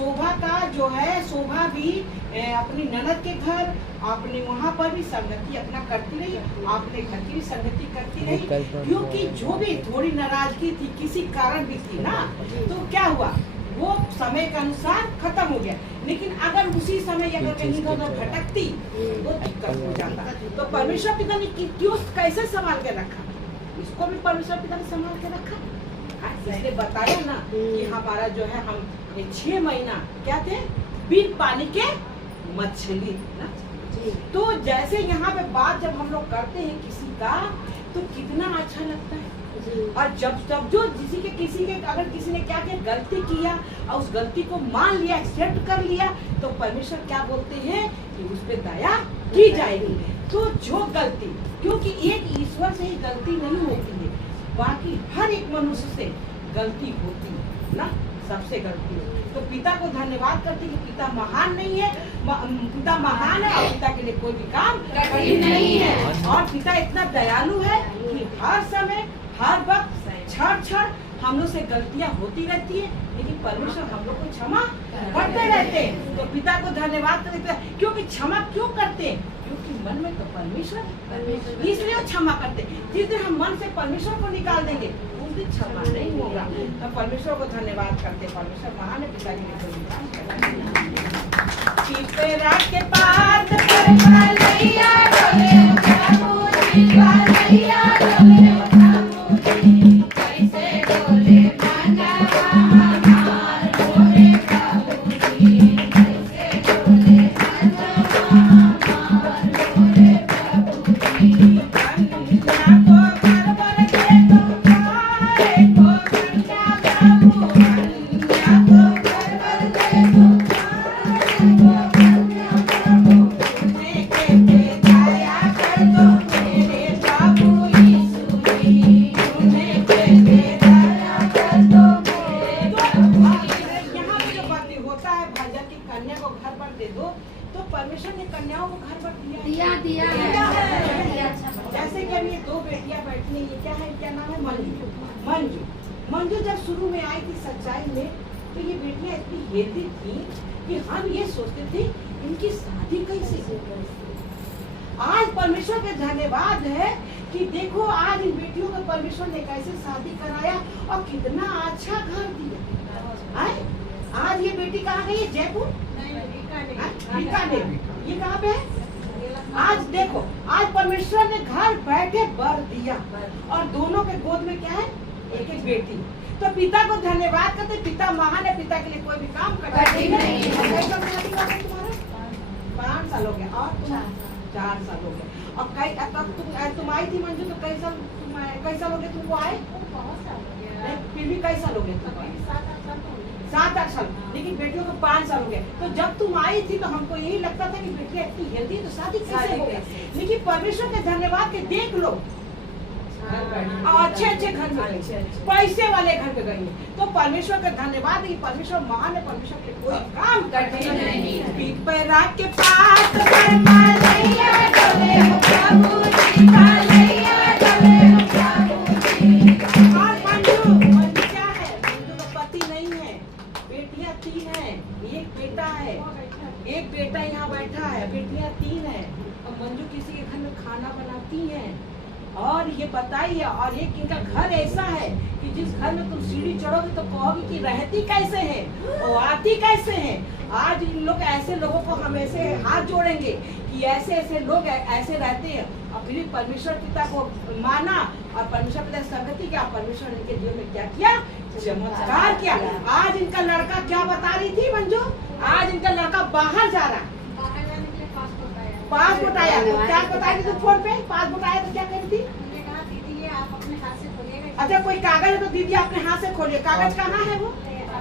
शोभा का जो है, शोभा भी अपनी ननद के घर आपने वहाँ पर भी संगति अपना करती रही, आपने घर की भी संगति करती रही, क्योंकि जो भी थोड़ी नाराजगी थी किसी कारण भी थी ना, तो क्या हुआ वो समय के अनुसार खत्म हो गया। लेकिन अगर उसी समय अगर कहीं भटकती तो दिक्कत हो जाता। तो परमेश्वर पिता ने क्यों कैसे संभाल के रखा, इसको भी परमेश्वर पिता ने संभाल के रखा। इसलिए बताया ना कि हमारा जो है हम 6 महीना क्या थे, बिन पानी के मछली ना। तो जैसे यहाँ पे बात जब हम लोग करते हैं किसी का तो कितना अच्छा लगता है। और जब जो किसी के अगर किसी ने क्या गलती किया और उस गलती को मान लिया, एक्सेप्ट कर लिया, तो परमेश्वर क्या बोलते हैं कि उस पे दया की जाएगी। तो जो गलती, क्योंकि एक ईश्वर से ही गलती नहीं होती है, बाकी हर एक मनुष्य से गलती होती है ना, सबसे गलती होती है। तो पिता को धन्यवाद करते कि पिता महान नहीं है, पिता महान है और पिता के लिए कोई भी काम कठिन नहीं है। और पिता इतना दयालु है कि हर समय हर वक्त क्षण हम लोग से गलतियां होती रहती है, लेकिन परमेश्वर हम लोग को क्षमा करते रहते हैं। तो पिता को धन्यवाद करते हैं, क्योंकि क्षमा क्यों करते हैं, क्योंकि मन में तो परमेश्वर, इसलिए क्षमा करते हैं। जिस दिन हम मन से परमेश्वर को निकाल देंगे उस दिन क्षमा नहीं होगा। तो परमेश्वर को धन्यवाद करते हैं, परमेश्वर महान है, पिता के परमेश्वर ने कन्याओं को घर पर दिया है। जैसे कि अभी 2 बेटियां बैठी हैं, ये क्या है, क्या नाम है, मंजू जब शुरू में आई थी सच्चाई में, तो ये बेटियां इतनी हेल्दी थी कि हम ये सोचते थे इनकी शादी कैसे। आज परमेश्वर का धन्यवाद है कि देखो आज इन बेटियों को परमेश्वर ने कैसे शादी कराया और कितना अच्छा घर दिया। आज ये बेटी कहाँ गई है, जयपुर, बीकानेर, ये कहाँ पे है। आज देखो, आज परमेश्वर ने घर बैठे बर दिया और दोनों के गोद में क्या है, एक एक बेटी। तो पिता को धन्यवाद करते, पिता महान है, पिता के लिए कोई भी काम कठिन नहीं है। तुम्हारा 5 साल हो गए और 4 साल हो गए। और कई तुम आई थी मंजू, तो कैसा हो गया तुमको आए, फिर भी कैसा हो गया, 7-8 साल, लेकिन बेटियों को 5 साल हो गए। तो जब तुम आई थी तो हमको यही लगता था कि बेटियां इतनी हेल्दी तो शादी कैसे हो गई। लेकिन परमेश्वर के धन्यवाद के देख लो, अच्छे घर में, पैसे वाले घर पे गई। तो परमेश्वर का धन्यवाद है, परमेश्वर महान है, परमेश्वर के कोई काम कठिन नहीं। पिपरा के पास एक बेटा यहाँ बैठा है, बेटियां 3 है और मंजू किसी के घर में खाना बनाती है। और ये बताइए, और एक इनका घर ऐसा है कि जिस घर में तुम सीढ़ी चढ़ोगे तो कहोगे कि रहती कैसे है और आती कैसे है। आज इन लोग ऐसे लोगों को हम ऐसे हाथ जोड़ेंगे कि ऐसे ऐसे लोग ऐसे रहते हैं और फिर परमेश्वर पिता को माना और परमेश्वर पिता संगति किया, परमेश्वर इनके जीवन में क्या किया, चमत्कार किया। आज इनका लड़का क्या बता रही थी मंजू, आज इनका लड़का बाहर जा रहा, पासपोर्ट आया, तो क्या बता रही थी फोन पे, पासपोर्ट आया तो क्या करी थी, दीदी आप अपने हाथ से खोलिए। अच्छा कोई कागज है तो दीदी अपने हाथ से खोलिए। कागज कहाँ है, वो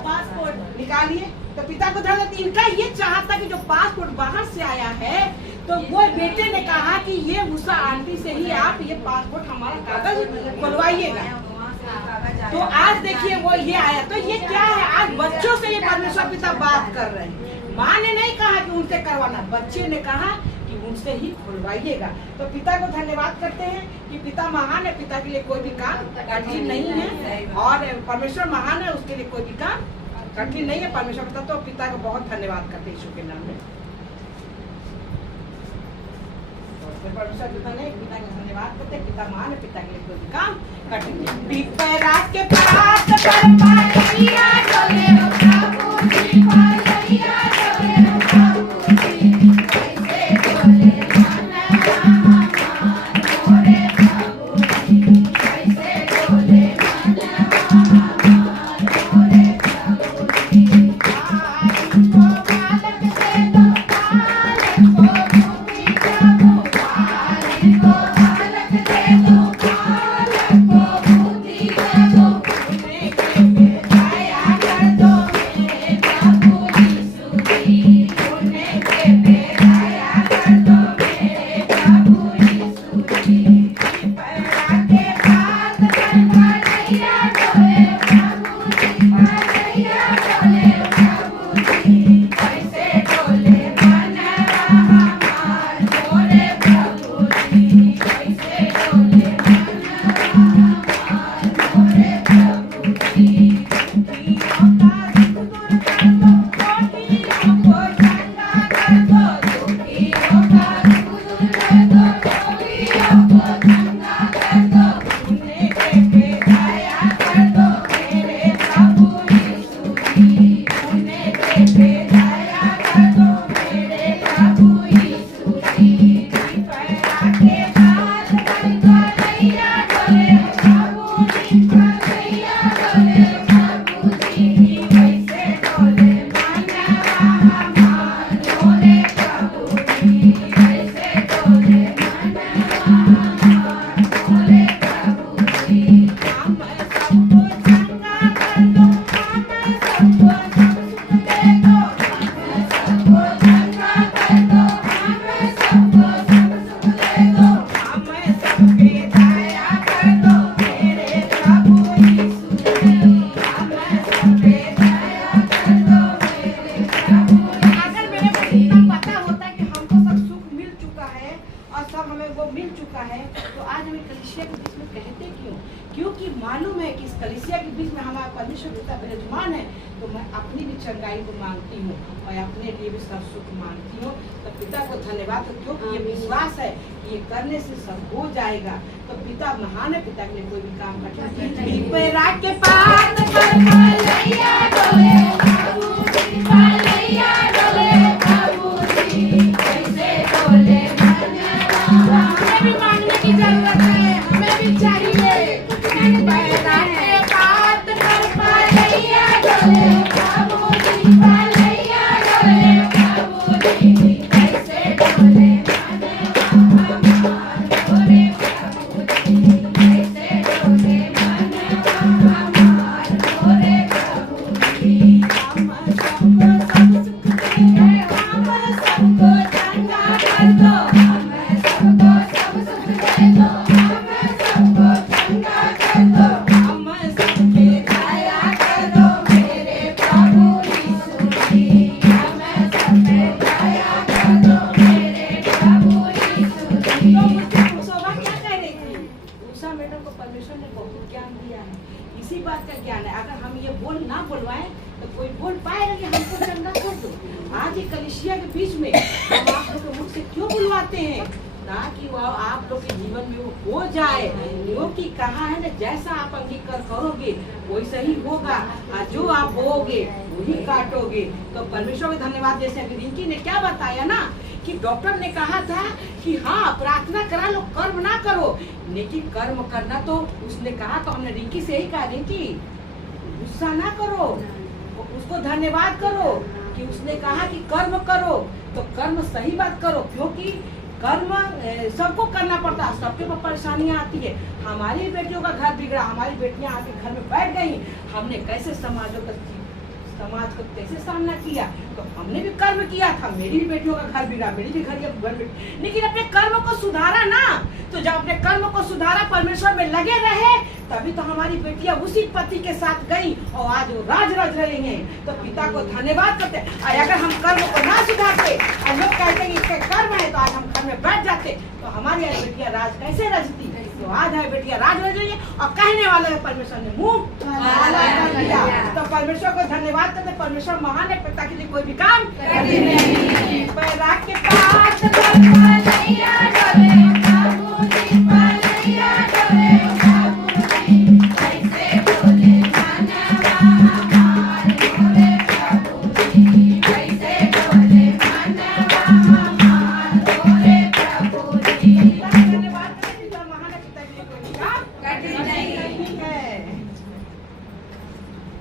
पासपोर्ट निकालिए। तो पिता को धन्यवाद, इनका ये चाहता कि जो पासपोर्ट बाहर से आया है, तो वो बेटे ने कहा कि ये उषा आंटी से ही आप ये पासपोर्ट हमारा कागज खुलवाइएगा। तो आज देखिए वो ये आया। तो ये क्या है, आज बच्चों से ये परमेश्वर पिता बात कर रहे हैं। माँ ने नहीं कहा कि उनसे करवाना, बच्चे ने कहा कि उनसे ही खुलवाइएगा। तो पिता को धन्यवाद करते हैं कि पिता महान है, पिता के लिए कोई भी काम कठिन नहीं है और परमेश्वर महान है, उसके लिए कोई भी काम कठिन नहीं है। परमेश्वर का तो पिता का बहुत धन्यवाद करते यीशु के नाम में। परमेश्वर पिता ने पिता का धन्यवाद करते, पिता महान है, पिता के लिए कोई काम कठिन नहीं। पिपरा के पात पर पालैया डोले हो प्रभु जी, पालैया डोले हो प्रभु जी, कैसे डोले मनवा हमार मोरे प्रभु जी, कैसे डोले मनवा हमार मोरे प्रभु जी। पालन को बालक से दो, पालन को भूमि प्रभु, पालन को बालक दे दो, पालन को बुद्धि दे दो, उन्हें के बेदाया कर दो मेरे प्रभु यीशु जी, उन्हें के बेदाया कर दो मेरे प्रभु यीशु जी। पिपरा के पात पर पालैया डोले प्रभु जी, पालैया डोले प्रभु जी, कैसे डोले मनवा हमार मोरे प्रभु जी, कैसे डोले मनवा हमार मोरे प्रभु जी। दुखियों का दुख दूर कर दो, कोटियों को चंगा कर दो, दुखियों का दुख दूर कर दो, कोटियों को चंगा कर दो, उन्हें के बेदाया कर दो मेरे प्रभु यीशु जी, उन्हें के बेदाया कर दो मेरे प्रभु यीशु जी। पिपरा के पात पर पालैया डोले प्रभु जी, पालैया डोले प्रभु जी, कैसे डोले मनवा हमार मोरे प्रभु जी, कैसे डोले मनवा हमार मोरे प्रभु जी। हम सबको चंगा कर दो, हम सबको सब सुख दे दो, हम सबको चंगा कर दो, हम सबको सब सुख दे दो, हम सबके दया कर दो मेरे प्रभु यीशु जी, हम सबके दया कर दो मेरे प्रभु। अगर मेरे को इतना पता होता कि हमको सब सुख मिल चुका है और सब हमें वो मिल चुका है, तो आज हमें कलीसिया के बीच में कहते क्यों? क्योंकि मालूम है कि इस कलीसिया के बीच में हमारा परमेश्वर पिता विराजमान है, तो मैं अपनी भी चंगाई को मांगती हूँ और अपने लिए भी सब सुख मांगती हूँ। तो पिता को धन्यवाद हो, क्योंकि ये विश्वास है कि ये करने से सब हो जाएगा। तो पिता महान है, पिता के लिए कोई भी काम कठिन नहीं। पिपरा के पात पर पालैया डोले प्रभु जी, पालैया डोले प्रभु जी, कैसे डोले मनवा। हमें भी मांगने की जरूरत है, हमें भी चाहिए। पिपरा के पात पर पालैया डोले प्रभु जी, पालैया डोले प्रभु जी, कैसे डोले मनवा हमार मोरे प्रभु जी, कैसे डोले मनवा हमार मोरे प्रभु जी। हम सबको सब सुख दे, हम सबको चंगा कर दो, हम सबको सब सुख दे दो, हम सबको चंगा कर दो, हम सबके दया कर दो मेरे प्रभु यीशु जी, हम सबके दया कर दो मेरे प्रभु यीशु जी। तो मुझसे शोभा क्या कह रही थी? उषा मैडम को परमेश्वर ने बहुत ज्ञान दिया है, इसी बात का ज्ञान है। अगर हम ये बोल ना बोलवाएं तो कोई बोल पाएगा कि हमको चंगा कर दो। आज ये कलीसिया के बीच में हम आप लोग को मुख से क्यों बुलवाते हैं? ताकि वो आप लोग के जीवन में वो हो जाए, क्योंकि कहा है ना, जैसा आप अंगीकार करोगे वैसा ही होगा, और जो आप बोओगे वही काटोगे। तो परमेश्वर का धन्यवाद। जैसे अभी रिंकी ने क्या बताया ना कि डॉक्टर ने कहा था कि हाँ प्रार्थना करा लो, कर्म ना करो, लेकिन कर्म करना तो उसने कहा। तो हमने रिंकी से ही कहा, रिंकी गुस्सा ना करो, उसको धन्यवाद करो कि उसने कहा कि कर्म करो। तो कर्म सही बात करो, क्योंकि कर्म सबको करना पड़ता है, सबके ऊपर परेशानियां आती है। हमारी बेटियों का घर बिगड़ा, हमारी बेटियां आके घर में बैठ गई, हमने कैसे समाज को कैसे सामना किया? तो हमने भी कर्म किया था, मेरी भी बेटियों का घर बिगड़ा, मेरी भी घर बिगड़ी, लेकिन अपने कर्म को सुधारा ना। तो जब अपने कर्म को सुधारा, परमेश्वर में लगे रहे, तभी तो हमारी बेटियां उसी पति के साथ गई और आज वो राज रच रही हैं। तो पिता को धन्यवाद करते। और अगर हम कर्म को ना सुधारते और लोग कहते हैं इसके कर्म है, तो आज हम घर में बैठ जाते, तो हमारी बेटियां राज कैसे रचती? तो धन्यवाद है बेटिया, राज रज रही है। और कहने वाले परमेश्वर ने मुंह काला कर दिया। तो परमेश्वर को धन्यवाद करते, परमेश्वर महान है, पिता के लिए कोई भी काम कठिन नहीं। पैरा के पास